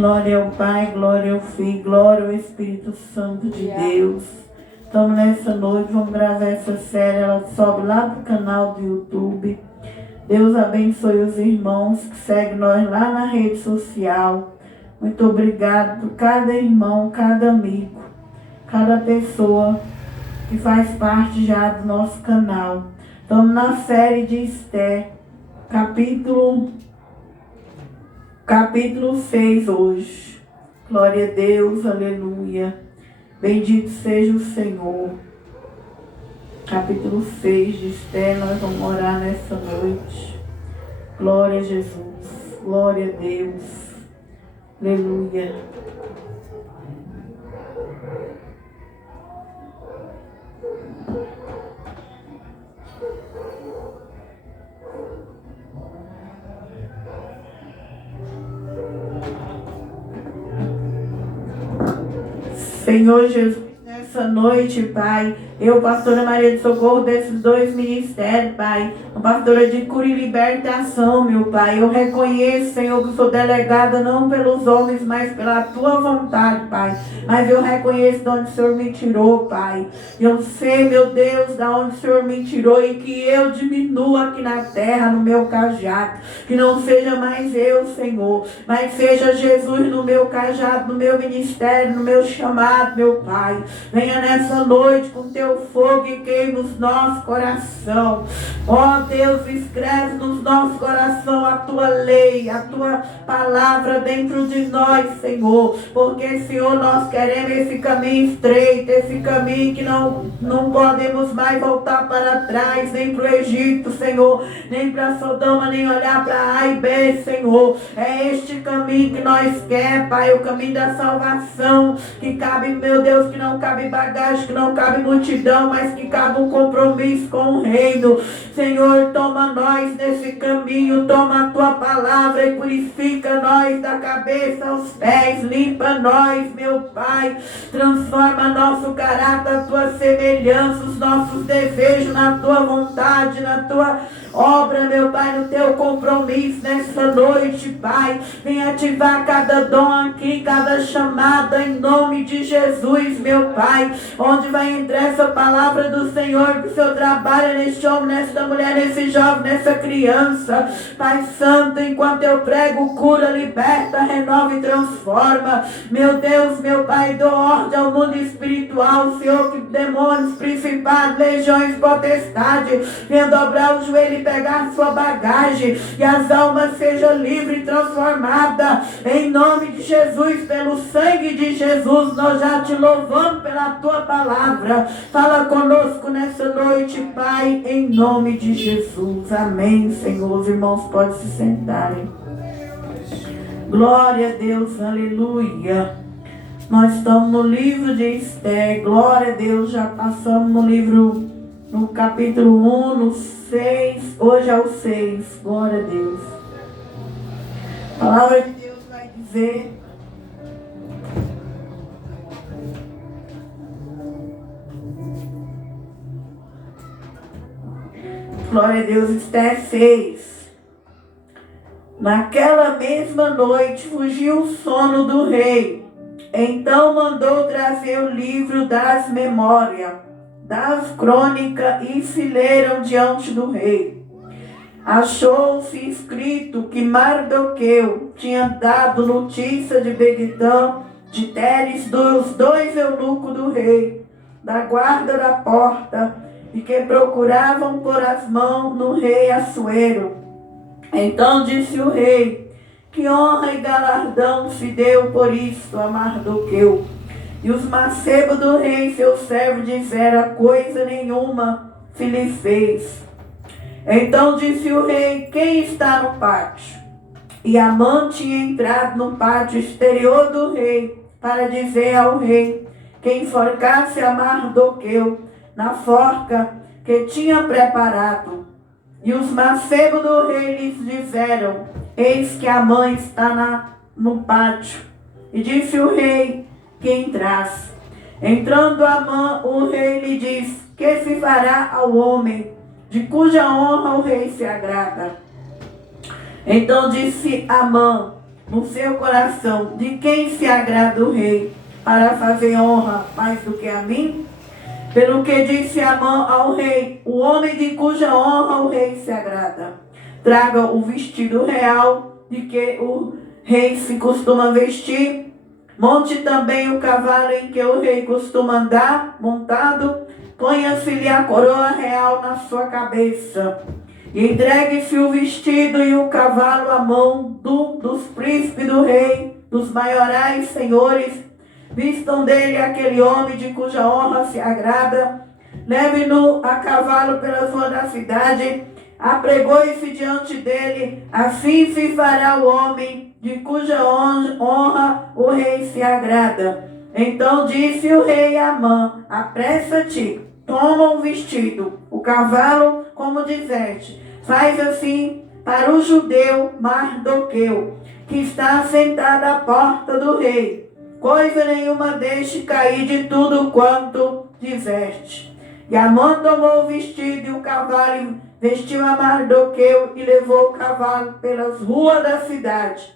Glória ao Pai, glória ao Filho, glória ao Espírito Santo de Deus. Então, nessa noite, vamos gravar essa série. Ela sobe lá pro canal do YouTube. Deus abençoe os irmãos que seguem nós lá na rede social. Muito obrigado por cada irmão, cada amigo, cada pessoa que faz parte já do nosso canal. Estamos na série de Esther, capítulo 6 hoje. Glória a Deus, aleluia. Bendito seja o Senhor. Capítulo 6 de Esther, nós vamos orar nessa noite. Glória a Jesus, glória a Deus, aleluia. Senhor Jesus, nessa noite, Pai, eu, pastora Maria de Socorro, desses dois ministérios, Pai, a pastora de cura e libertação, meu Pai, eu reconheço, Senhor, que sou delegada não pelos homens, mas pela Tua vontade, Pai, mas eu reconheço de onde o Senhor me tirou, Pai, eu sei, meu Deus, de onde o Senhor me tirou e que eu diminua aqui na terra, no meu cajado, que não seja mais eu, Senhor, mas seja Jesus no meu cajado, no meu ministério, no meu chamado, meu Pai, venha nessa noite com Teu fogo e queima os nossos coração. Ó Deus, escreve nos nossos coração a Tua lei, a Tua palavra dentro de nós, Senhor, porque, Senhor, nós queremos esse caminho estreito, esse caminho que não podemos mais voltar para trás, nem para o Egito, Senhor, nem para Sodoma, nem olhar para A e B, Senhor. É este caminho que nós quer, Pai, o caminho da salvação, que cabe, meu Deus, que não cabe bagagem, que não cabe multidão, mas que cabe um compromisso com o reino. Senhor, toma nós nesse caminho, toma a Tua palavra e purifica nós da cabeça aos pés, limpa nós, meu Pai, transforma nosso caráter, a Tua semelhança, os nossos desejos na Tua vontade, na Tua obra, meu Pai, no Teu compromisso nessa noite, Pai. Vem ativar cada dom aqui, cada chamada em nome de Jesus, meu Pai. Onde vai entrar essa palavra do Senhor, que o Senhor trabalha neste homem, nesta mulher, nesse jovem, nessa criança. Pai Santo, enquanto eu prego, cura, liberta, renova e transforma. Meu Deus, meu Pai, dou ordem ao mundo espiritual, Senhor, que demônios, principados, legiões, potestades, venham dobrar o joelho e pegar sua bagagem, e as almas sejam livres e transformadas, em nome de Jesus, pelo sangue de Jesus, nós já te louvamos pela Tua palavra. Fala conosco nessa noite, Pai, em nome de Jesus, amém, Senhor. Os irmãos podem se sentarem. Glória a Deus, aleluia. Nós estamos no livro de Esther, glória a Deus, já passamos no capítulo 1, no 6, hoje é o 6, glória a Deus. A palavra de Deus vai dizer: glória a Deus, Esther 6. Naquela mesma noite fugiu o sono do rei. Então mandou trazer o livro das memórias, das crônicas, e se leram diante do rei. Achou-se escrito que Mardoqueu tinha dado notícia de Bigtã, de Teres, dos dois eunucos do rei, da guarda da porta, e que procuravam pôr as mãos no rei Assuero. Então disse o rei: que honra e galardão se deu por isso a Mardoqueu. E os mancebos do rei, seu servo, disseram: coisa nenhuma se lhe fez. Então disse o rei: quem está no pátio? E Amã tinha entrado no pátio exterior do rei, para dizer ao rei que enforcasse a Mardoqueu na forca que tinha preparado. E os mancebos do rei lhes disseram: eis que Amã está no pátio. E disse o rei que entrasse. Entrando Amã, o rei lhe disse: que se fará ao homem de cuja honra o rei se agrada? Então disse Amã: no seu coração de quem se agrada o rei, para fazer honra mais do que a mim? Pelo que disse Amã ao rei, o homem de cuja honra o rei se agrada, traga o vestido real de que o rei se costuma vestir, monte também o cavalo em que o rei costuma andar montado, ponha-se-lhe a coroa real na sua cabeça, e entregue-se o vestido e o cavalo à mão dos príncipes do rei, dos maiorais senhores. Vistam dele aquele homem de cuja honra se agrada, leve-no a cavalo pelas ruas da cidade, apregoe-se diante dele, assim se fará o homem de cuja honra o rei se agrada. Então disse o rei a Amã, apressa-te, toma o vestido, o cavalo como disseste, faz assim para o judeu Mardoqueu, que está sentado à porta do rei. Coisa nenhuma deixe cair de tudo quanto disseste. E Amã tomou o vestido e o cavalo, vestiu a Mardoqueu e levou o cavalo pelas ruas da cidade.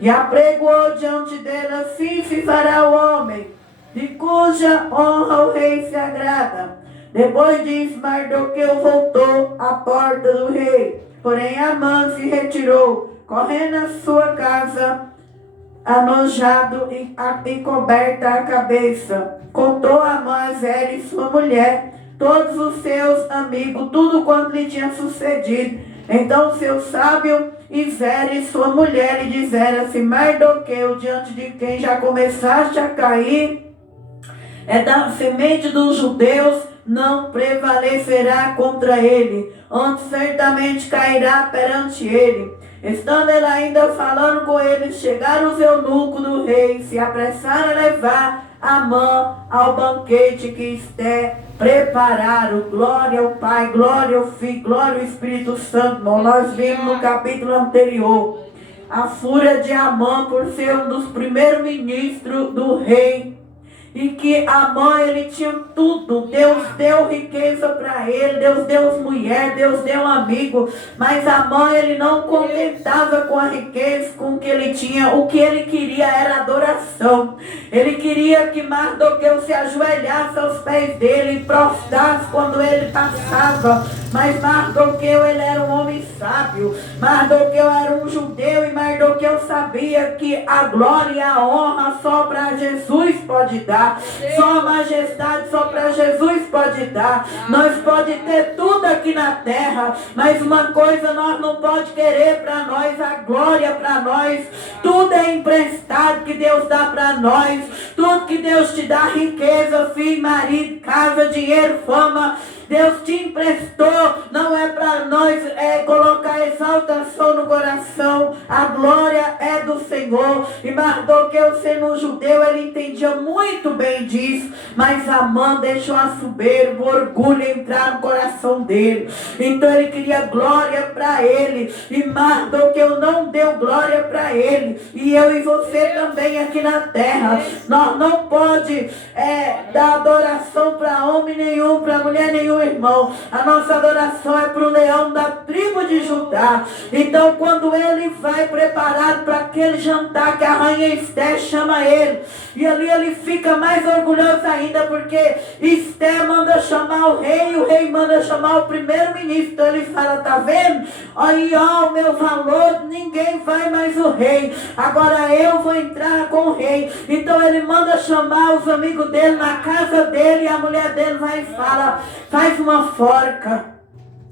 E apregoou diante dele, assim se fará o homem, de cuja honra o rei se agrada. Depois disso, Mardoqueu voltou à porta do rei. Porém, Amã se retirou, correndo à sua casa, anojado e coberta a cabeça. Contou a Amã a Zere, sua mulher, todos os seus amigos, tudo quanto lhe tinha sucedido. Então seu sábio e Zere, sua mulher, lhe disseram assim: Mardoqueu, diante de quem já começaste a cair, é da semente dos judeus, não prevalecerá contra ele, antes certamente cairá perante ele. Estando ele ainda falando com eles, chegaram os eunucos do rei e se apressaram a levar Amã ao banquete que Esté prepararam. Glória ao Pai, glória ao Filho, glória ao Espírito Santo. Nós vimos no capítulo anterior a fúria de Amã por ser um dos primeiros ministros do rei. E que Amã, ele tinha tudo. Deus deu riqueza para ele, Deus deu mulher, Deus deu amigo. Mas Amã, ele não contentava com a riqueza, com o que ele tinha. O que ele queria era adoração. Ele queria que Mardoqueu se ajoelhasse aos pés dele e prostrasse quando ele passava. Mas Mardoqueu, ele era um homem sábio. Mardoqueu era um judeu e Mardoqueu sabia que a glória e a honra só para Jesus pode dar. Só a majestade só para Jesus pode dar. Nós pode ter tudo aqui na terra, mas uma coisa nós não pode querer para nós, a glória para nós. Tudo é emprestado que Deus dá para nós. Tudo que Deus te dá, riqueza, filho, marido, casa, dinheiro, fama, Deus te emprestou, não é para nós colocar exaltação no coração. A glória é do Senhor. E Mardoqueu, sendo um judeu, ele entendia muito bem disso. Mas Amã deixou a soberba, o orgulho entrar no coração dele. Então ele queria glória para ele. E Mardoqueu não deu glória para ele. E eu e você também aqui na terra. Nós não pode dar adoração para homem nenhum, para mulher nenhum, irmão. A nossa adoração é para o leão da tribo de Judá. Então quando ele vai preparado para aquele jantar que a rainha Esté chama ele, e ali ele fica mais orgulhoso ainda, porque Esté manda chamar o rei manda chamar o primeiro-ministro. Então ele fala: tá vendo? Aí ó, o meu valor, ninguém vai mais o rei, agora eu vou entrar com o rei. Então ele manda chamar os amigos dele na casa dele, e a mulher dele vai e fala: faz uma forca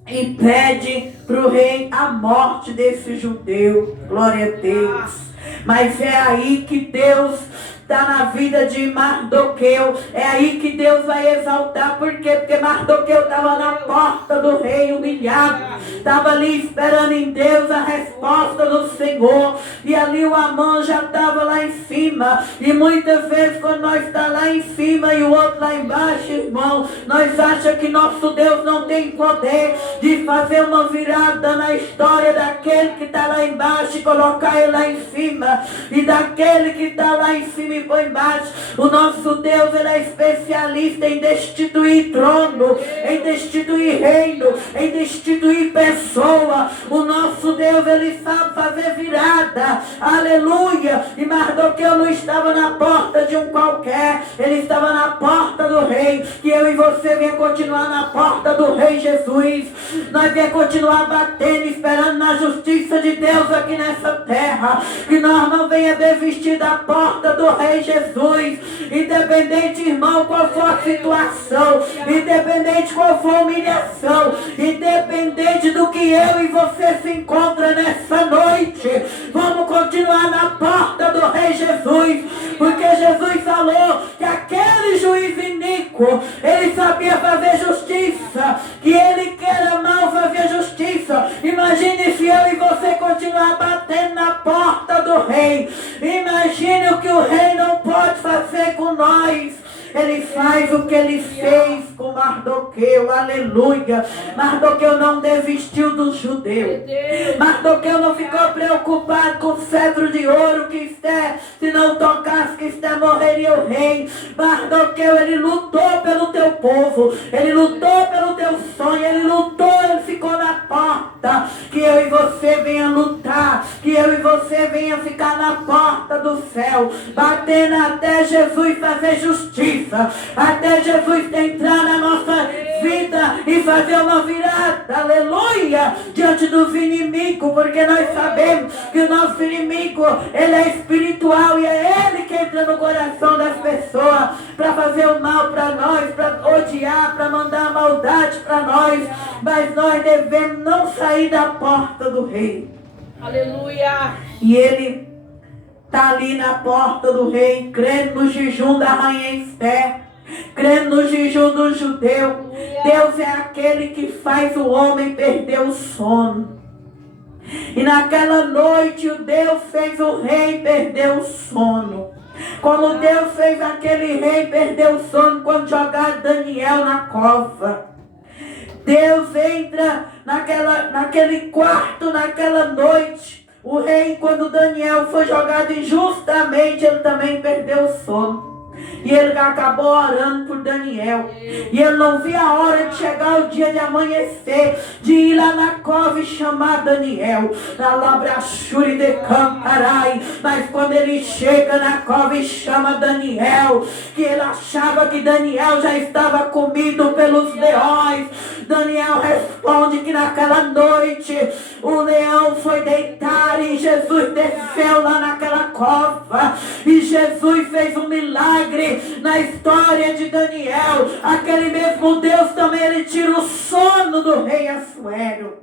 e pede para o rei a morte desse judeu. Glória a Deus. Mas é aí que Deus está na vida de Mardoqueu. É aí que Deus vai exaltar. Por quê? Porque Mardoqueu estava na porta do rei humilhado. Estava ali esperando em Deus a resposta do Senhor. E ali o Amã já estava lá em cima. E muitas vezes quando nós estamos lá em cima e o outro lá embaixo, irmão, nós achamos que nosso Deus não tem poder de fazer uma virada na história daquele que está lá embaixo e colocar ele lá em cima. E daquele que está lá em cima e e põe embaixo. O nosso Deus, Ele é especialista em destituir trono, em destituir reino, em destituir pessoa. O nosso Deus, Ele sabe fazer virada. Aleluia. E Mardoqueu não estava na porta de um qualquer. Ele estava na porta do rei. Que eu e você venha continuar na porta do rei Jesus. Nós venha continuar batendo, esperando na justiça de Deus aqui nessa terra. Que nós não venha desistir da porta do rei Jesus. Independente, irmão, qual for a situação. Independente qual for a humilhação. Independente do que eu e você se encontra nessa noite. Vamos continuar na porta do rei Jesus. Porque Jesus falou que aquele juiz iníquo, ele sabia fazer justiça. Que ele que era mal fazia justiça. Imagine se eu e você continuar batendo na porta do rei. Imagine o que o rei não pode fazer com nós. Ele faz o que ele fez com Mardoqueu, aleluia. Mardoqueu não desistiu dos judeus. Mardoqueu não ficou preocupado com o cetro de ouro que Esté, se não tocasse que Esté morreria o rei. Mardoqueu, ele lutou pelo teu povo, ele lutou pelo teu sonho, ele lutou, ele ficou na porta. Que eu e você venha lutar, que eu e você venha ficar na porta do céu, batendo até Jesus fazer justiça. Até Jesus entrar na nossa vida e fazer uma virada, aleluia, diante dos inimigos, porque nós sabemos que o nosso inimigo, ele é espiritual e é ele que entra no coração das pessoas para fazer o mal para nós, para odiar, para mandar a maldade para nós, mas nós devemos não sair da porta do rei. Aleluia. E ele está ali na porta do rei, crendo no jejum da rainha Esté, crendo no jejum do judeu. Deus é aquele que faz o homem perder o sono. E naquela noite o Deus fez o rei perder o sono. Como Deus fez aquele rei perder o sono quando jogaram Daniel na cova. Deus entra naquele quarto, naquela noite. O rei, quando Daniel foi jogado injustamente, ele também perdeu o sono. E ele acabou orando por Daniel. E ele não via a hora de chegar o dia de amanhecer, de ir lá na cova e chamar Daniel. Na labrachuri de Camparai. Mas quando ele chega na cova e chama Daniel, que ele achava que Daniel já estava comido pelos leões, Daniel responde que naquela noite o leão foi deitar e Jesus desceu lá naquela cova. E Jesus fez um milagre na história de Daniel. Aquele mesmo Deus também, ele tira o sono do rei Assuero.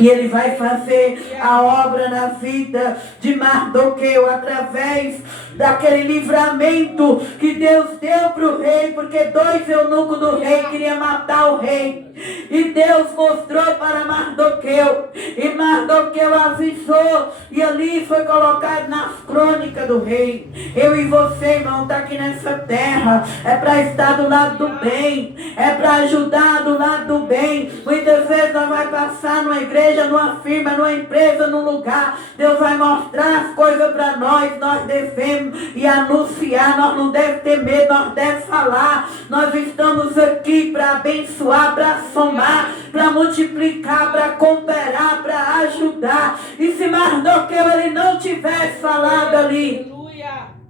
E ele vai fazer a obra na vida de Mardoqueu através daquele livramento que Deus deu para o rei, porque 2 eunucos do rei queriam matar o rei. E Deus mostrou para Mardoqueu, e Mardoqueu avisou, e ali foi colocado nas crônicas do rei. Eu e você, irmão, está aqui nessa terra, é para estar do lado do bem, é para ajudar do lado do bem. Muitas vezes nós vamos passar numa igreja, numa firma, numa empresa, num lugar, Deus vai mostrar as coisas para nós devemos e anunciar, nós não devemos ter medo, nós devemos falar. Nós estamos aqui para abençoar, para somar, para multiplicar, para cooperar, para ajudar. E se Mardoqueu ele não tivesse falado ali,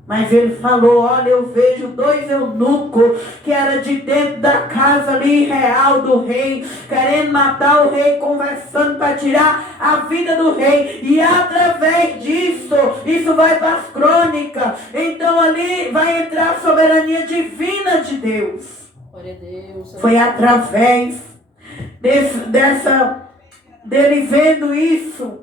mas ele falou, olha, eu vejo 2 eunucos que era de dentro da casa ali real do rei, querendo matar o rei, conversando para tirar a vida do rei. E através disso, isso vai para as crônicas. Então ali vai entrar a soberania divina de Deus. Foi através dele vendo isso,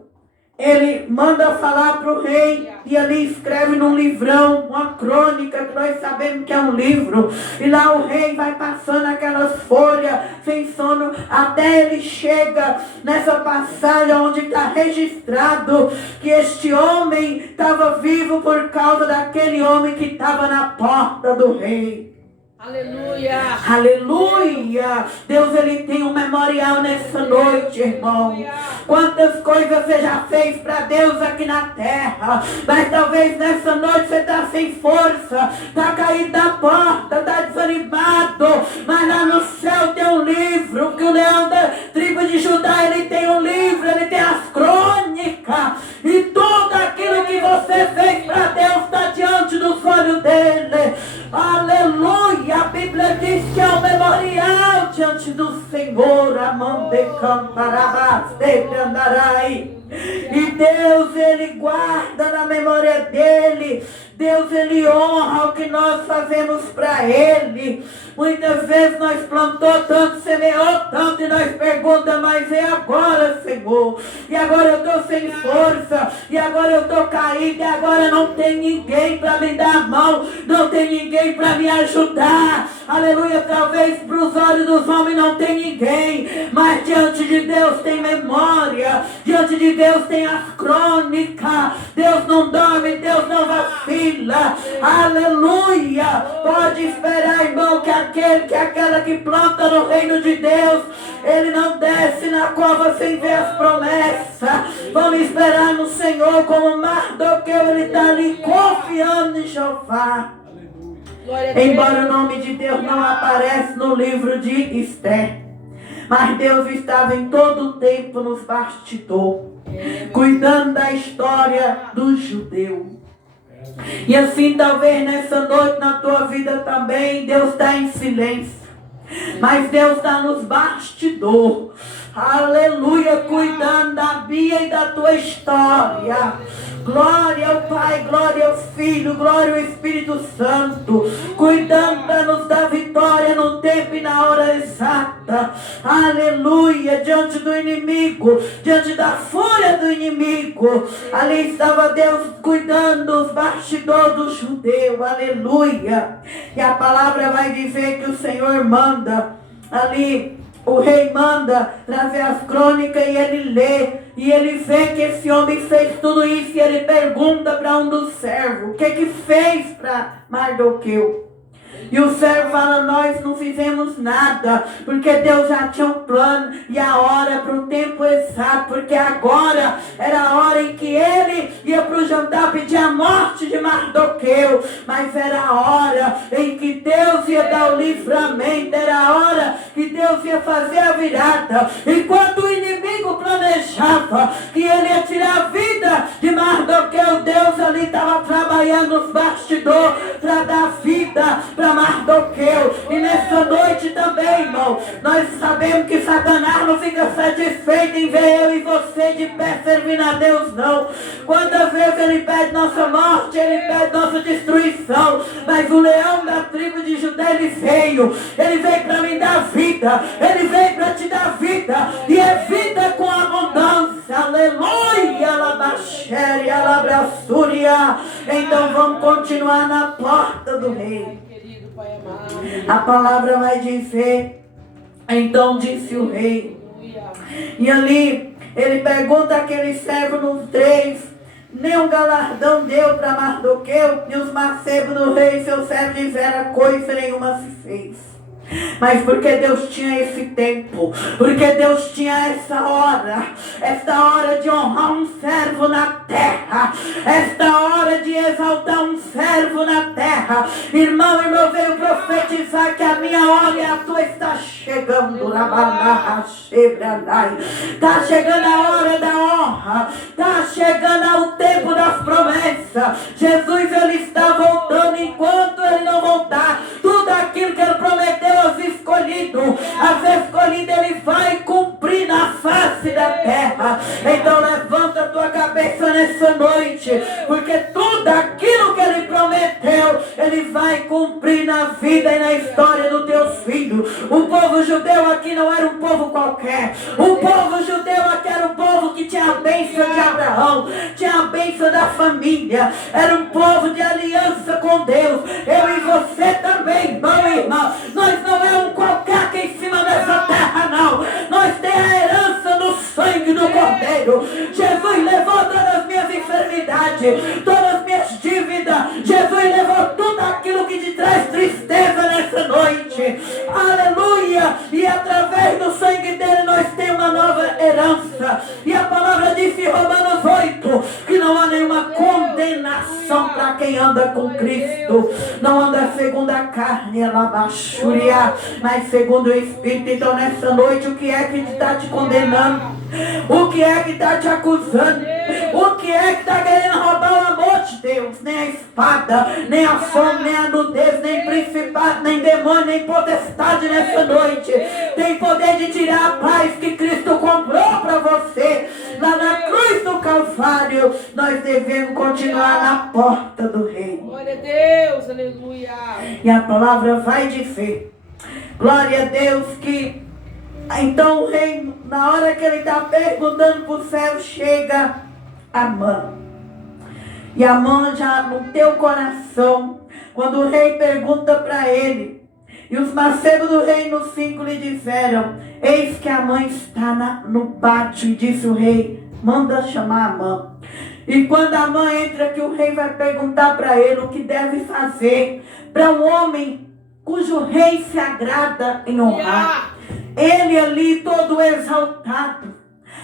ele manda falar para o rei, e ali escreve num livrão, uma crônica, que nós sabemos que é um livro, e lá o rei vai passando aquelas folhas sem sono, até ele chega nessa passagem onde está registrado que este homem estava vivo por causa daquele homem que estava na porta do rei. Aleluia. Aleluia. Deus, Ele tem um memorial nessa noite, irmão. Quantas coisas você já fez para Deus aqui na terra. Mas talvez nessa noite você está sem força. Está caído da porta. Está desanimado. Mas lá no céu tem um livro. Que o leão da tribo de Judá, ele tem um livro. Ele tem as crônicas. E tudo aquilo que você fez para Deus está diante dos olhos dele. Aleluia. A Bíblia diz que é um memorial diante do Senhor. A mão de Camparabás, de Andarai. E Deus, Ele guarda na memória dele. Deus, Ele honra o que nós fazemos para Ele. Muitas vezes nós plantou tanto, semeou tanto e nós perguntamos, mas é agora, Senhor? E agora eu estou sem força, e agora eu estou caído, e agora não tem ninguém para me dar a mão, não tem ninguém para me ajudar. Aleluia, talvez para os olhos dos homens não tem ninguém, mas diante de Deus tem memória, diante de Deus tem as crônicas. Deus não dorme, Deus não vacila. Aleluia. Pode esperar, irmão, que aquela que planta no reino de Deus, ele não desce na cova sem ver as promessas. Vamos esperar no Senhor, como Mardoqueu, ele está ali confiando em Jeová. Embora o nome de Deus não aparece no livro de Esther, mas Deus estava em todo o tempo nos bastidores, cuidando da história do judeu. E assim talvez nessa noite na tua vida também Deus está em silêncio, mas Deus está nos bastidores. Aleluia, cuidando da minha e da tua história. Glória ao Pai, glória ao Filho, glória ao Espírito Santo, cuidando para nos dar vitória no tempo e na hora exata. Aleluia, diante do inimigo, diante da fúria do inimigo, ali estava Deus cuidando dos bastidores do judeu. Aleluia. E a palavra vai dizer que o Senhor manda ali, o rei manda trazer as crônicas e ele lê. E ele vê que esse homem fez tudo isso. E ele pergunta para um dos servos: o que fez para Mardoqueu? E o servo fala: nós não fizemos nada, porque Deus já tinha um plano e a hora para o tempo exato, porque agora era a hora em que ele ia para o jantar pedir a morte de Mardoqueu, mas era a hora em que Deus ia dar o livramento, era a hora que Deus ia fazer a virada. Enquanto o inimigo planejava que ele ia tirar a vida de Mardoqueu, Deus ali estava trabalhando nos bastidores para dar vida para Mardoqueu. E nessa noite também, irmão, nós sabemos que Satanás não fica satisfeito em ver eu e você de pé servindo a Deus, não. Quantas vezes ele pede nossa morte, ele pede nossa destruição, mas o leão da tribo de Judá, ele veio para me dar vida, ele veio para te dar vida, e é vida com abundância. Aleluia, alabaxere, alabraçúria. Então vamos continuar na porta do rei. A palavra vai dizer: então disse o rei. E ali ele pergunta àquele servo nos 3: nenhum galardão deu para Mardoqueu? E os mancebos do rei, seu servo, disseram: coisa nenhuma se fez. Mas porque Deus tinha esse tempo, porque Deus tinha essa hora de honrar um servo na terra, esta hora de exaltar um servo na terra. Irmão, veio profetizar que a minha hora e a tua está chegando. Está chegando a hora da honra, está chegando o tempo das promessas. Jesus, ele está voltando. Enquanto ele não voltar, tudo aquilo que ele prometeu aos escolhidos, ele vai cumprir na face da terra. Então levanta a tua cabeça nessa noite, porque tudo aquilo que ele prometeu, ele vai cumprir na vida e na história dos teus filhos. O povo judeu aqui não era um povo qualquer. O povo judeu aqui era um povo que tinha a bênção de Abraão, tinha a bênção da família, era um povo de aliança com Deus. Eu e você também, irmão e irmã. Nós não é um qualquer aqui em cima dessa terra, não. Nós temos a herança no sangue do Cordeiro. Jesus levou todas as minhas enfermidades, todas as minhas dívidas. Jesus levou tudo aquilo que te traz tristeza nessa noite. revelação para quem anda com Cristo. Não anda segundo a carne, mas segundo o Espírito. Então nessa noite, o que é que está te condenando? O que é que está te acusando? O que é que está querendo roubar o amor de Deus? Nem a espada, nem a fome, nem a nudez, nem principado, nem demônio, nem potestade nessa noite tem poder de tirar a paz que Cristo comprou para você. Lá na cruz do Calvário, nós devemos continuar na porta do reino. Glória a Deus, aleluia. E a palavra vai dizer, glória a Deus, que então o rei, na hora que ele está perguntando para o céu, chega Amã. E Amã já no teu coração, quando o rei pergunta para ele, e os mancebos do reino 5 lhe disseram, eis que Amã está no pátio. E disse o rei, manda chamar Amã. E quando Amã entra, que o rei vai perguntar para ele o que deve fazer para um homem cujo rei se agrada em honrar. Ele ali todo exaltado,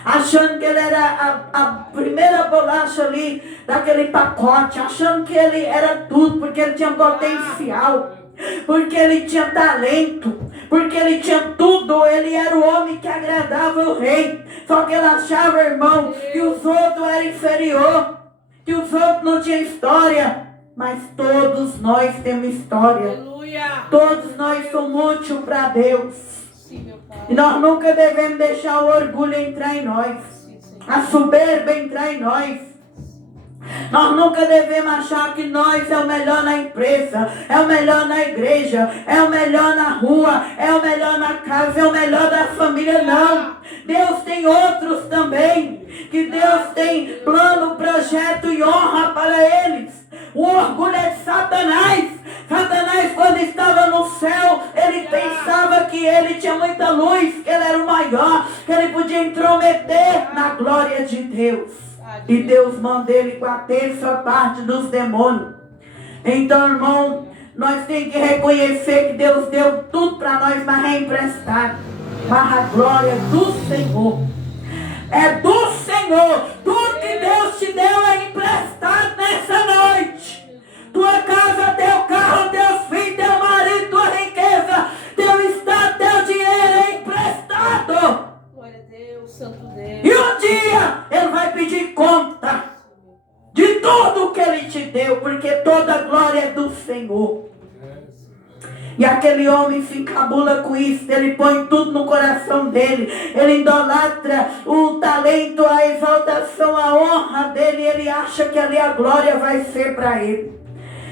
achando que ele era a primeira bolacha ali daquele pacote, achando que ele era tudo, porque ele tinha potencial, porque ele tinha talento, porque ele tinha tudo. Ele era o homem que agradava o rei. Só que ele achava, irmão, que os outros eram inferior, que os outros não tinham história. Mas todos nós temos história. Aleluia. Todos nós somos úteis para Deus. Sim, meu Pai. E nós nunca devemos deixar o orgulho entrar em nós, a soberba entrar em nós. Nós nunca devemos achar que nós é o melhor na empresa, é o melhor na igreja, é o melhor na rua, é o melhor na casa, é o melhor da família. Não. Deus tem outros também, que Deus tem plano, projeto e honra para eles. O orgulho é de Satanás. Satanás, quando estava no céu, ele pensava que ele tinha muita luz, que ele era o maior, que ele podia intrometer na glória de Deus. E Deus manda ele com a terça parte dos demônios. Então, irmão, nós temos que reconhecer que Deus deu tudo para nós, mas é emprestado. Para a glória do Senhor. É do Senhor. Tudo que Deus te deu é emprestado nessa noite. Tua casa, teu carro, teus filhos, teu marido, tua riqueza, teu estado, teu dinheiro é emprestado. Glória a Deus, Santo Deus. E um dia Ele vai pedir conta de tudo que Ele te deu, porque toda a glória é do Senhor. E aquele homem se encabula com isso, ele põe tudo no coração dele, ele idolatra o talento, a exaltação, a honra dele, ele acha que ali a glória vai ser para ele.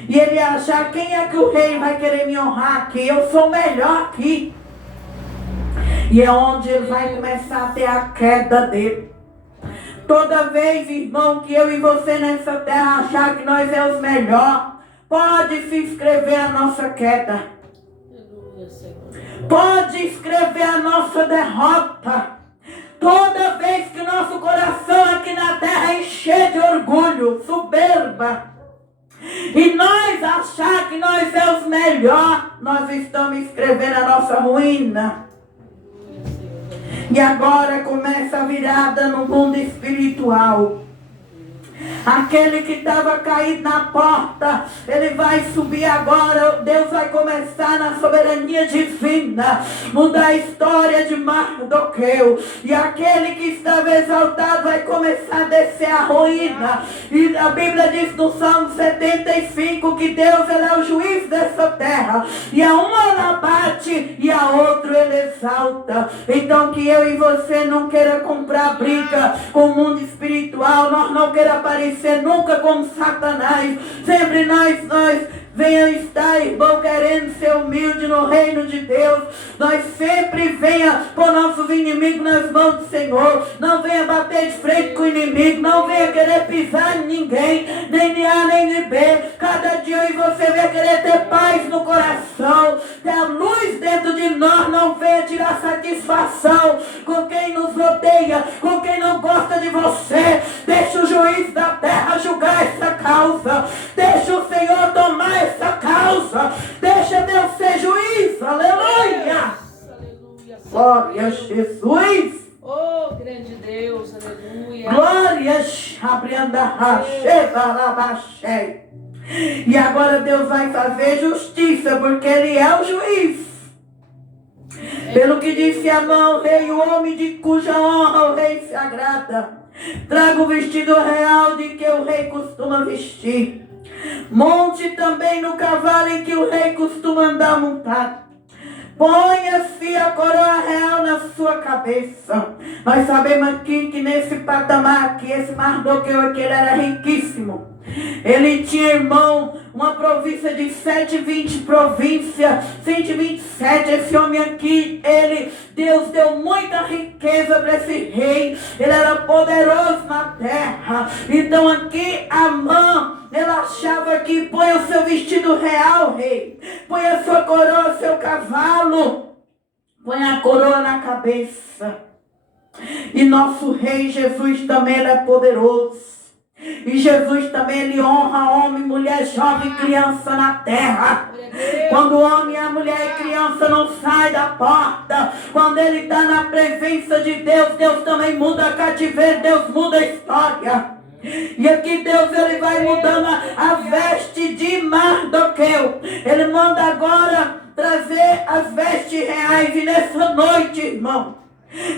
E ele acha, quem é que o rei vai querer me honrar aqui? Eu sou o melhor aqui. E é onde ele vai começar a ter a queda dele. Toda vez, irmão, que eu e você nessa terra achar que nós é os melhores, pode se inscrever a nossa queda. Pode escrever a nossa derrota. Toda vez que nosso coração aqui na terra encher de orgulho, soberba, e nós achar que nós é os melhores, nós estamos escrevendo a nossa ruína. E agora começa a virada no mundo espiritual. Aquele que estava caído na porta, ele vai subir agora. Deus vai começar na soberania divina, mudar a história de Mardoqueu. E aquele que estava exaltado vai começar a descer a ruína. E a Bíblia diz no Salmo 75 que Deus, ele é o juiz dessa terra. E a uma ela bate e a outra ele exalta. Então que eu e você não queira comprar briga com o mundo espiritual. Nós não queira aparecer nunca como Satanás. Sempre nós venha estar, irmão, querendo ser humilde no reino de Deus. Nós sempre venha pôr nossos inimigos nas mãos do Senhor. Não venha bater de frente com o inimigo. Não venha querer pisar em ninguém, nem de A nem de B. Cada dia eu e você venha querer ter paz no coração, ter a luz dentro de nós. Não venha tirar satisfação com quem nos odeia, com quem não gosta de você. Deixa o juiz da terra julgar essa causa. Deixa o Senhor tomar essa causa. Deixa Deus ser juiz. Aleluia. Glória a Jesus. Oh, grande Deus. Aleluia. Glória E agora Deus vai fazer justiça, porque Ele é o juiz. Pelo que disse Amã, rei, o homem de cuja honra o rei se agrada, traga o vestido real de que o rei costuma vestir. Monte também no cavalo em que o rei costuma andar montado. Ponha-se a coroa real na sua cabeça. Nós sabemos aqui que nesse patamar aqui, esse Mardoqueu aqui, ele era riquíssimo. Ele tinha, irmão, uma província de 720 províncias, 127. Esse homem aqui, Deus deu muita riqueza para esse rei. Ele era poderoso na terra. Então aqui Amã, ela achava que põe o seu vestido real, rei. Põe a sua coroa, seu cavalo. Põe a coroa na cabeça. E nosso rei Jesus também era poderoso. E Jesus também, ele honra homem, mulher, jovem, criança na terra. Quando o homem, a mulher e criança não sai da porta, quando ele está na presença de Deus, Deus também muda cativeiro, Deus muda a história. E aqui Deus, ele vai mudando a veste de Mardoqueu. Ele manda agora trazer as vestes reais. E nessa noite, irmão,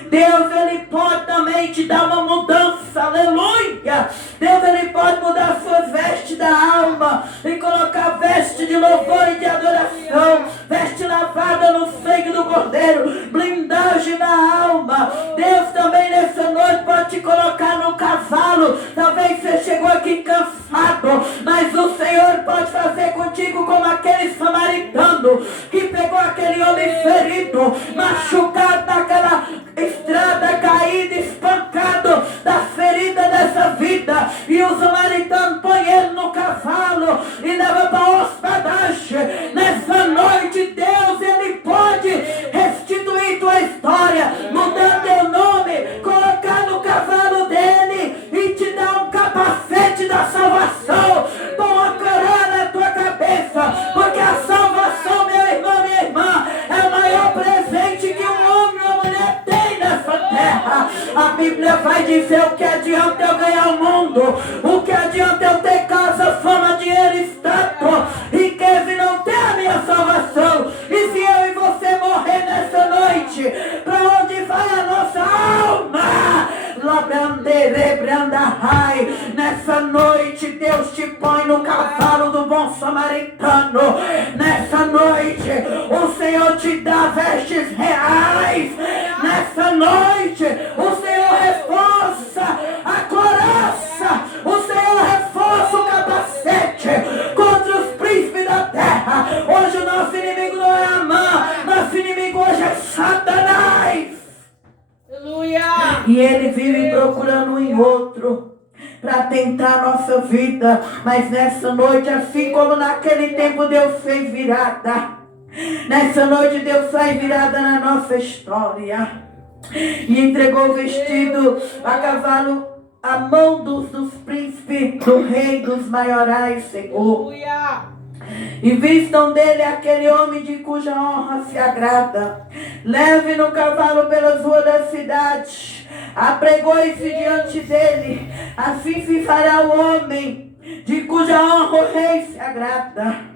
Deus, ele pode também te dar uma mudança, aleluia. Deus, ele pode mudar as suas vestes da alma e colocar veste de louvor e de adoração, veste lavada no sangue do Cordeiro, blindagem na alma. Deus também nessa noite pode te colocar no cavalo. Talvez você chegou aqui cansado, mas o Senhor pode fazer contigo como aquele samaritano que pegou aquele homem ferido, machucado naquela estrada, caído, espancado das feridas dessa vida, e o samaritano põe ele no cavalo e leva para a hospedagem. Nessa noite Deus, ele pode restituir tua história, mudar teu nome, colocar no cavalo dele e te dar um capacete da salvação, pôr uma coroa na tua cabeça, porque a salvação, meu irmão, minha irmã, é o maior presente que um homem ou uma mulher tem nessa terra. A Bíblia vai dizer: o que adianta eu ganhar o mundo? O que adianta eu ter casa, fama, dinheiro, status, riqueza e não ter a minha salvação? E se eu e você morrer nessa noite, para onde vai a nossa alma? Nessa noite Deus te põe no cavalo do bom samaritano. Nessa noite o Senhor te dá vestes reais. Nessa noite o Senhor reforça a coraça. O Senhor reforça o capacete contra os príncipes da terra. Hoje o nosso inimigo não é Amã, nosso inimigo hoje é Satanás. Aleluia. E ele vive procurando um em outro para tentar a nossa vida. Mas nessa noite, assim como naquele tempo Deus fez virada, nessa noite Deus faz virada na nossa história. E entregou o vestido a cavalo à mão dos príncipes, do rei dos maiorais, Senhor. Aleluia. E vistam dele aquele homem de cuja honra se agrada. Leve no cavalo pelas ruas da cidade, apregou-se diante dele. Assim se fará o homem de cuja honra o rei se agrada.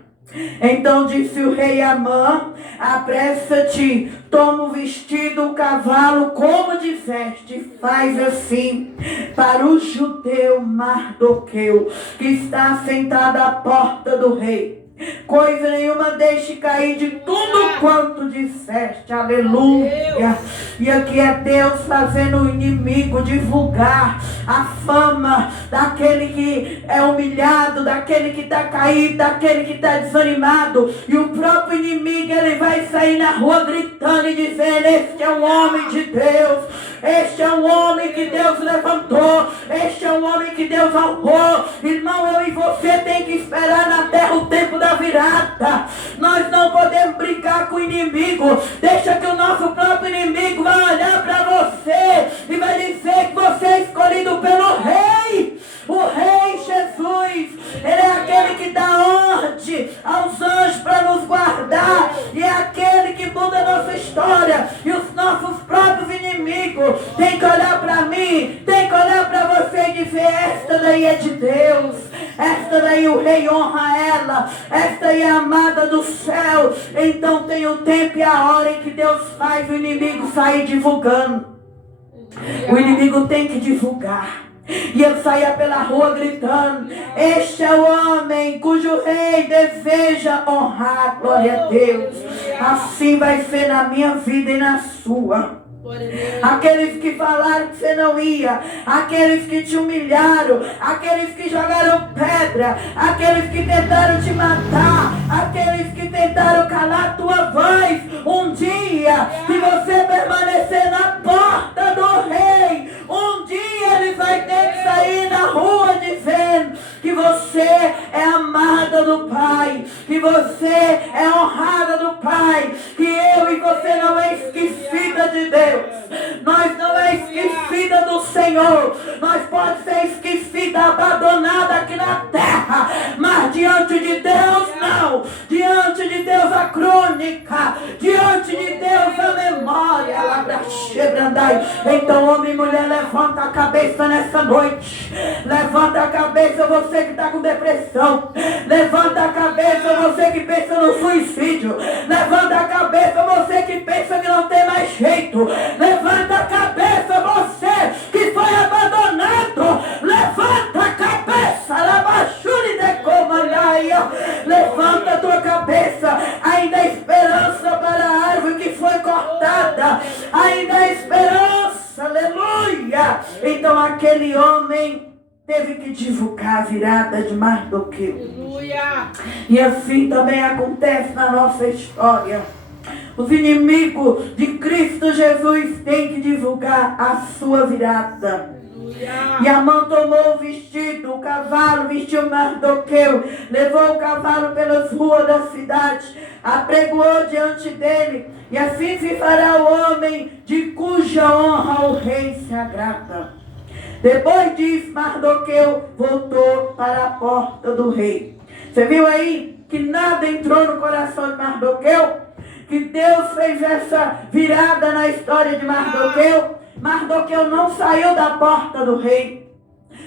Então disse o rei Amã: apressa-te, toma o vestido, o cavalo, como disseste, faz assim para o judeu Mardoqueu, que está sentado à porta do rei. Coisa nenhuma deixe cair de tudo quanto disseste. Aleluia. E aqui é Deus fazendo o inimigo divulgar a fama daquele que é humilhado, daquele que está caído, daquele que está desanimado. E o próprio inimigo, ele vai sair na rua gritando e dizendo: este é um homem de Deus, este é um homem que Deus levantou, este é um homem que Deus honrou. Irmão, eu e você tem que esperar na terra o tempo da virada. Nós não podemos brincar com o inimigo. Deixa que o nosso próprio inimigo vai olhar para você e vai dizer que você é escolhido pelo rei. O rei Jesus, ele é aquele que dá ordem aos anjos para nos guardar, e é aquele que muda a nossa história. E os nossos próprios inimigos têm que olhar para mim, têm que olhar para você e dizer: esta daí é de Deus. Esta daí o rei honra ela. Esta aí é a amada do céu. Então tem o tempo e a hora em que Deus faz o inimigo sair divulgando. O inimigo tem que divulgar. E ele saía pela rua gritando: este é o homem cujo rei deseja honrar. Glória a Deus. Assim vai ser na minha vida e na sua. Aqueles que falaram que você não ia, aqueles que te humilharam, aqueles que jogaram pedra, aqueles que tentaram te matar, aqueles que tentaram calar tua voz, um dia, se você permanecer na porta do rei, um dia ele vai ter que sair na rua dizendo que você é amada do Pai, que você é honrada do Pai, que eu e você não é esquecida de Deus. Nós não é esquecida do Senhor. Nós pode ser esquecida, abandonada aqui na terra, mas diante de Deus não. Diante de Deus a crônica, diante de Deus a memória. Então, homem e mulher, levanta a cabeça nessa noite. Levanta a cabeça, você que está com depressão. Levanta a cabeça, você que pensa no suicídio. Levanta a cabeça, você que pensa que não tem mais jeito. Levanta a cabeça, você que foi abandonado. Levanta a cabeça, Labachuri de Comandaia. Levanta a tua cabeça. Ainda há esperança para a árvore que foi cortada. Ainda há esperança, aleluia. Então aquele homem teve que divulgar a virada de Mardoqueu. Aleluia. E assim também acontece na nossa história. Os inimigos de Cristo Jesus têm que divulgar a sua virada. E Amã tomou o vestido, o cavalo, vestiu Mardoqueu, levou o cavalo pelas ruas da cidade, apregoou diante dele, e assim se fará o homem de cuja honra o rei se agrada. Depois disso, Mardoqueu voltou para a porta do rei. Você viu aí que nada entrou no coração de Mardoqueu? Que Deus fez essa virada na história de Mardoqueu? Mardoqueu não saiu da porta do rei.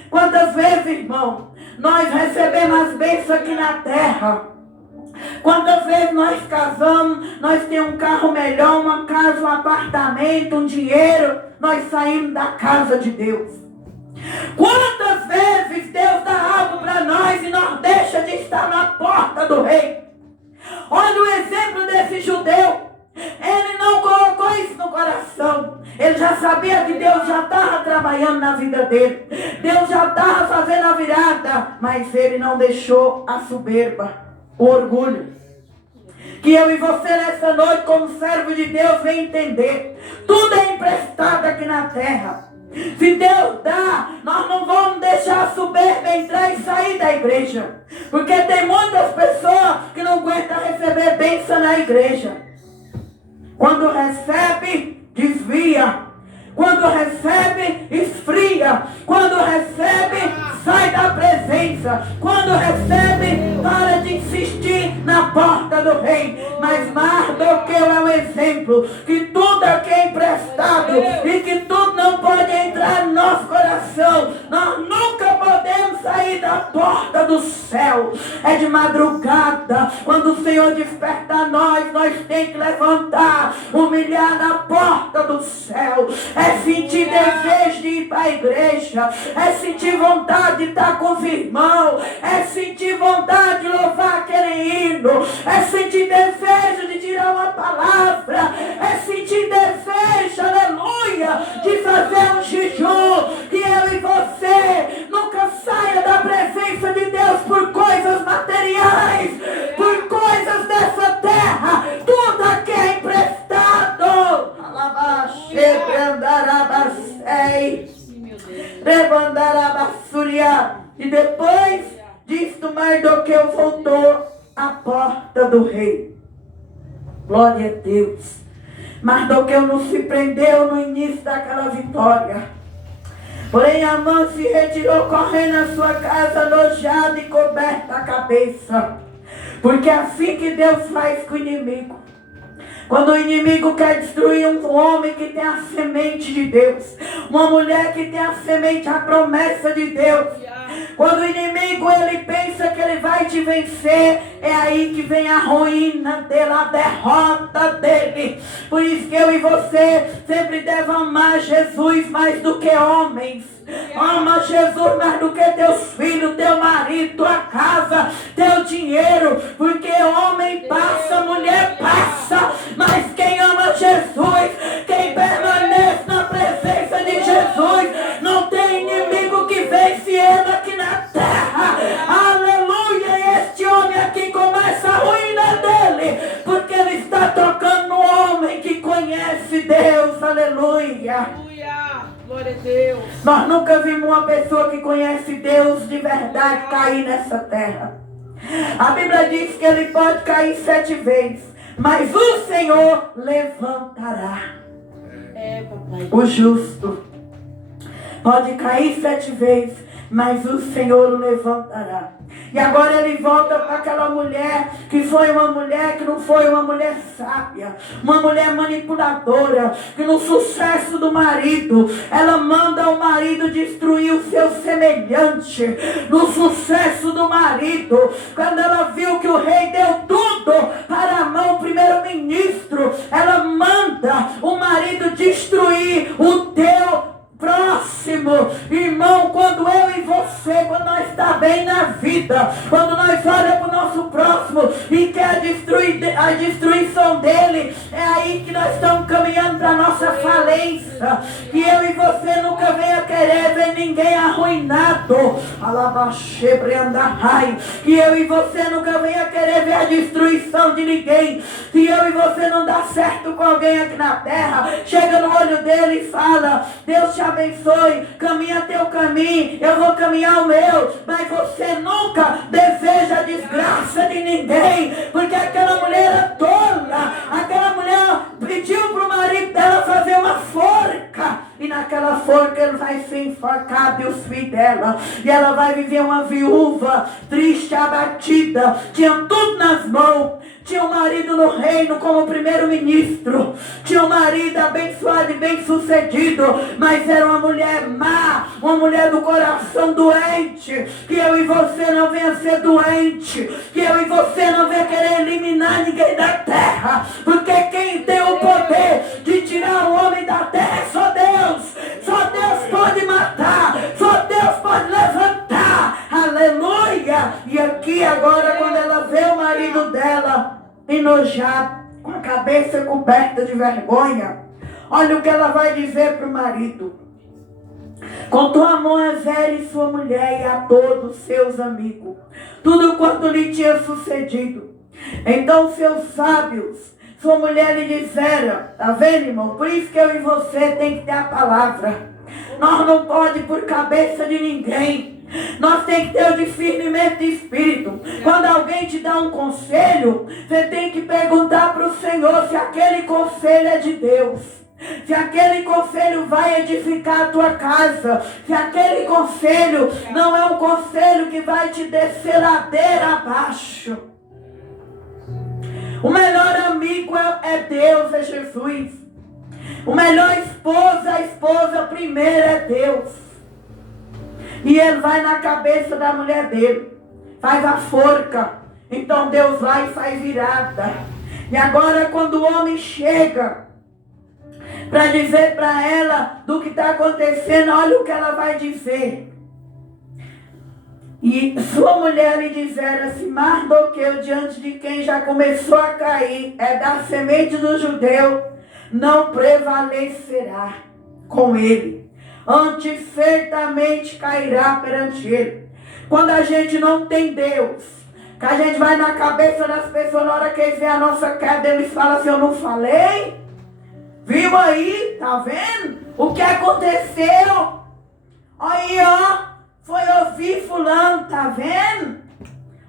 Quantas vezes, irmão, nós recebemos as bênçãos aqui na terra? Quantas vezes nós casamos, nós temos um carro melhor, uma casa, um apartamento, um dinheiro, nós saímos da casa de Deus. Quantas vezes Deus dá algo para nós e nós deixa de estar na porta do rei? Olha o exemplo desse judeu. Ele não colocou isso no coração. Ele já sabia que Deus já estava trabalhando na vida dele. Deus já estava fazendo a virada. Mas ele não deixou a soberba, o orgulho. Que eu e você nessa noite, como servo de Deus, venha entender. Tudo é emprestado aqui na terra. Se Deus dá, nós não vamos deixar a soberba entrar e sair da igreja. Porque tem muitas pessoas que não aguentam receber bênção na igreja. Quando recebe, desvia. Quando recebe, esfria. Quando recebe, sai da presença. Quando recebe, para de insistir na porta do rei. Mas Mardoqueu é um exemplo que tudo aqui é emprestado e que tudo não pode entrar no nosso coração. Nós nunca podemos sair da porta do céu. É de madrugada, quando o Senhor desperta nós temos que levantar, humilhar na porta do céu. É sentir desejo de ir para a igreja, é sentir vontade de estar com os irmãos, é sentir vontade de louvar aquele hino, é sentir desejo de tirar uma palavra, é sentir desejo, aleluia, de fazer um jejum. Que eu e você nunca saia da presença de Deus por coisas materiais, por coisas dessa terra. Tudo aqui é emprestado. E depois disto, Mardoqueu voltou à porta do rei. Glória a Deus. Mardoqueu não se prendeu no início daquela vitória. Porém, Amã se retirou correndo à sua casa, nojado e coberta a cabeça. Porque é assim que Deus faz com o inimigo. Quando o inimigo quer destruir um homem que tem a semente de Deus, uma mulher que tem a semente, a promessa de Deus, quando o inimigo ele pensa que ele vai te vencer, é aí que vem a ruína dele, a derrota dele. Por isso que eu e você sempre devem amar Jesus mais do que homens. Ama Jesus mais do que teus filhos, teu marido, tua casa, teu dinheiro. Porque homem passa, mulher passa, mas quem ama Jesus, quem permanece na presença de Jesus, não tem inimigo que vence ele aqui na terra. Aleluia! E este homem aqui começa a ruína dele, porque ele está tocando no homem que conhece Deus. Aleluia! Glória a Deus. Nós nunca vimos uma pessoa que conhece Deus de verdade cair nessa terra. A Bíblia diz que ele pode cair 7 vezes, mas o Senhor levantará. Papai. O justo pode cair 7 vezes, mas o Senhor o levantará. E agora ele volta para aquela mulher que foi uma mulher que não foi uma mulher sábia, uma mulher manipuladora, que no sucesso do marido, ela manda o marido destruir o seu semelhante. No sucesso do marido, quando ela viu que o rei deu tudo para a mão do primeiro-ministro, ela manda o marido destruir o teu próximo. Irmão, quando eu e você, quando nós está bem na vida, quando nós olhamos para o nosso próximo e quer a destruição dele, é aí que nós estamos caminhando para a nossa falência. Que eu e você nunca venha querer ver ninguém arruinado. Que eu e você nunca venha querer ver a destruição de ninguém. Se eu e você não dá certo com alguém aqui na terra, chega no olho dele e fala: Deus te abençoe, caminha teu caminho, eu vou caminhar o meu. Mas você nunca deseja a desgraça de ninguém, porque aquela mulher era tola. Aquela mulher pediu para o marido dela fazer uma forca, e naquela forca ele vai ser enforcado e os filhos dela, e ela vai viver uma viúva triste, abatida. Tinha tudo nas mãos. Tinha um marido no reino como primeiro-ministro. Tinha um marido abençoado e bem-sucedido. Mas era uma mulher má. Uma mulher do coração doente. Que eu e você não venha ser doente. Que eu e você não venha querer eliminar ninguém da terra. Porque quem tem o poder de tirar o homem da terra é só Deus. Só Deus pode matar. Só Deus pode levantar. Aleluia! E aqui agora, quando ela vê o marido dela enojado, com a cabeça coberta de vergonha, olha o que ela vai dizer para o marido: com tua mão a Zé e sua mulher e a todos seus amigos, tudo quanto lhe tinha sucedido. Então seus sábios, sua mulher lhe disseram, tá vendo, irmão? Por isso que eu e você tem que ter a palavra. Nós não pode por cabeça de ninguém. Nós temos que ter o discernimento de espírito. Quando alguém te dá um conselho, você tem que perguntar para o Senhor se aquele conselho é de Deus. Se aquele conselho vai edificar a tua casa. Se aquele conselho não é um conselho que vai te descer ladeira abaixo. O melhor amigo é Deus, é Jesus. O melhor esposo, a esposa primeiro é Deus. E ele vai na cabeça da mulher dele, faz a forca. Então Deus vai e faz virada. E agora quando o homem chega para dizer para ela do que está acontecendo, olha o que ela vai dizer. E sua mulher lhe disera assim: Mardoqueu, diante de quem já começou a cair, é da semente do judeu, não prevalecerá com ele, antes certamente cairá perante ele. Quando a gente não tem Deus, que a gente vai na cabeça das pessoas, na hora que eles veem a nossa queda, eles falam assim: eu não falei? Viu aí? Tá vendo? O que aconteceu? Aí, ó, foi ouvir fulano, tá vendo?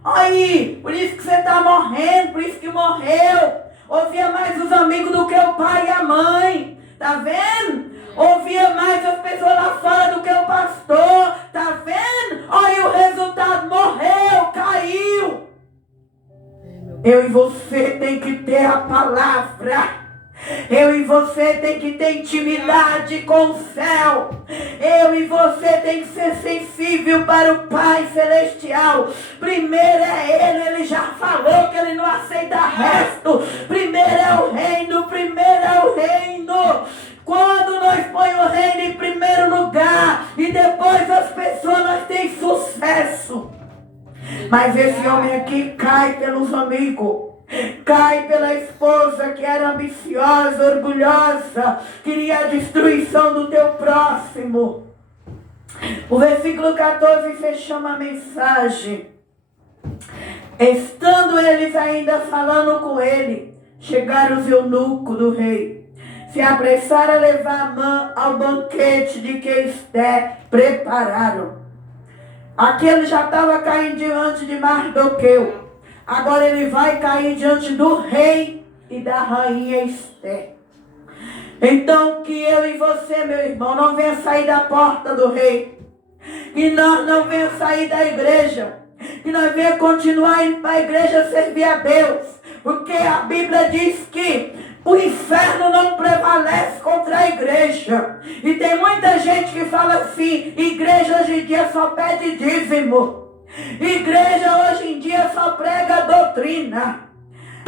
Aí, por isso que você tá morrendo, por isso que morreu. Ouvia mais os amigos do que o pai e a mãe, tá vendo? Ouvia mais as pessoas lá fora do que o pastor, tá vendo? Aí o resultado, morreu, caiu. Eu e você tem que ter a palavra. Eu e você tem que ter intimidade com o céu. Eu e você tem que ser sensível para o Pai Celestial. Primeiro é Ele já falou que Ele não aceita resto. Primeiro é o reino, primeiro é o reino. Quando nós põe o reino em primeiro lugar e depois as pessoas, nós temos sucesso. Mas esse homem aqui cai pelos amigos. Cai pela esposa que era ambiciosa, orgulhosa, queria a destruição do teu próximo. O versículo 14 fechamos a mensagem. Estando eles ainda falando com ele, chegaram os eunucos do rei. Se apressaram a levar Amã ao banquete de que Esther prepararam. Aquele já estava caindo diante de Mardoqueu. Agora ele vai cair diante do rei e da rainha Esther. Então que eu e você, meu irmão, não venha sair da porta do rei. Que nós não venha sair da igreja. Que nós venha continuar indo para a igreja servir a Deus. Porque a Bíblia diz que o inferno não prevalece contra a igreja. E tem muita gente que fala assim, igreja hoje em dia só pede dízimo. Igreja hoje em dia só prega doutrina.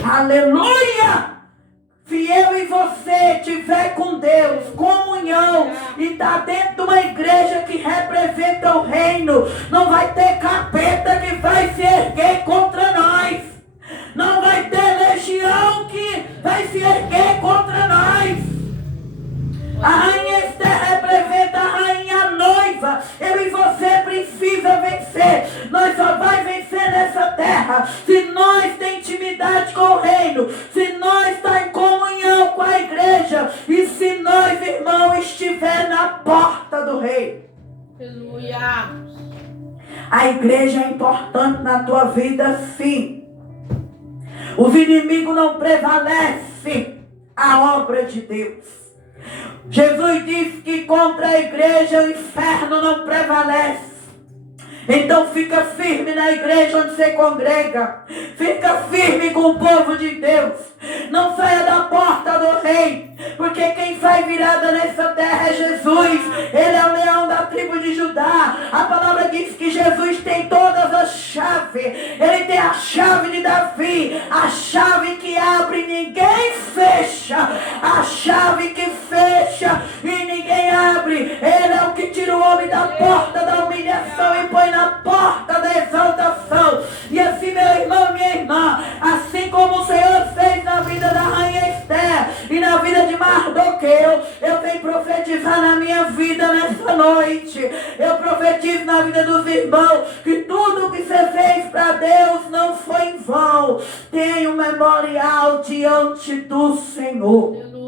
Aleluia! Se eu e você tiver com Deus, comunhão, e está dentro de uma igreja que representa o reino, não vai ter capeta que vai se erguer contra nós. Não vai ter legião que vai se erguer contra nós. A rainha Esther representa a rainha noiva. Eu e você precisa vencer. Nós só vai vencer nessa terra se nós temos intimidade com o reino, se nós estamos em comunhão com a igreja e se nós, irmão, estiver na porta do rei. Aleluia. A igreja é importante na tua vida, sim. Os inimigos não prevalecem a obra de Deus. Jesus disse que contra a igreja o inferno não prevalece. Então fica firme na igreja onde você congrega. Fica firme com o povo de Deus. Não saia da porta do rei. Porque quem faz virada nessa terra é Jesus. Ele é o leão da tribo de Judá. A palavra diz que Jesus tem todas as chaves. Ele tem a chave de Davi. A chave que abre e ninguém fecha. A chave que fecha e ninguém abre. Ele é o que tira o homem da porta da humilhação e põe na porta da exaltação. E assim, meu irmão, minha irmã, assim como o Senhor fez na vida da rainha Esther e na vida de Mardoqueu, eu venho profetizar na minha vida nessa noite. Eu profetizo na vida dos irmãos que tudo que você fez para Deus não foi em vão. Tem um memorial diante do Senhor. Aleluia.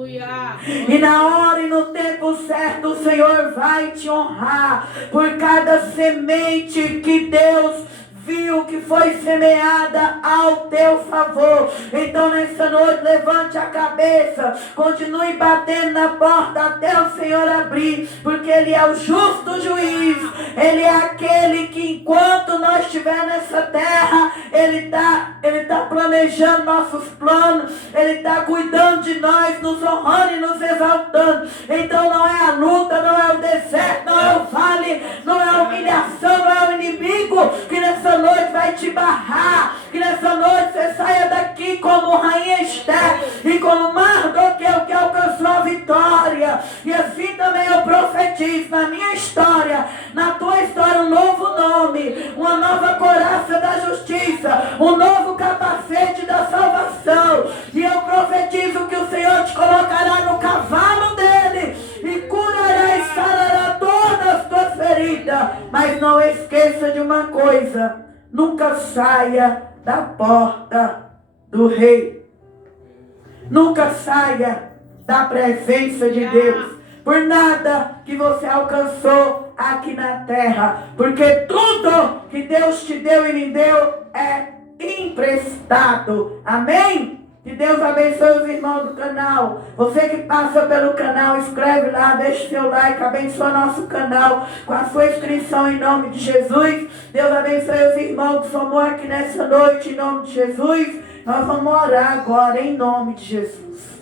E na hora e no tempo certo o Senhor vai te honrar por cada semente que Deus viu que foi semeada ao teu favor. Então nessa noite levante a cabeça, continue batendo na porta até o Senhor abrir, porque Ele é o justo juiz. Ele é aquele que enquanto nós estivermos nessa terra, Ele tá planejando nossos planos, Ele está cuidando de nós, nos honrando e nos exaltando. Então não é a luta, não é o deserto, não é o vale, não é a humilhação, não é o inimigo que nessa noite vai te barrar, que nessa noite você saia daqui como rainha Esther e como Mardoqueu que alcançou a vitória. E assim também eu profetizo na minha história, na tua história, um novo nome, uma nova couraça da justiça, um novo capacete da salvação. E eu profetizo que o Senhor te colocará no cavalo dele e curará e sarará todas as tuas feridas. Mas não esqueça de uma coisa: nunca saia da porta do rei. Nunca saia da presença de Deus. Por nada que você alcançou aqui na terra. Porque tudo que Deus te deu e me deu é emprestado. Amém? Que Deus abençoe os irmãos do canal. Você que passa pelo canal, escreve lá, deixa seu like, abençoa nosso canal com a sua inscrição em nome de Jesus. Deus abençoe os irmãos que somos aqui nessa noite em nome de Jesus. Nós vamos orar agora em nome de Jesus.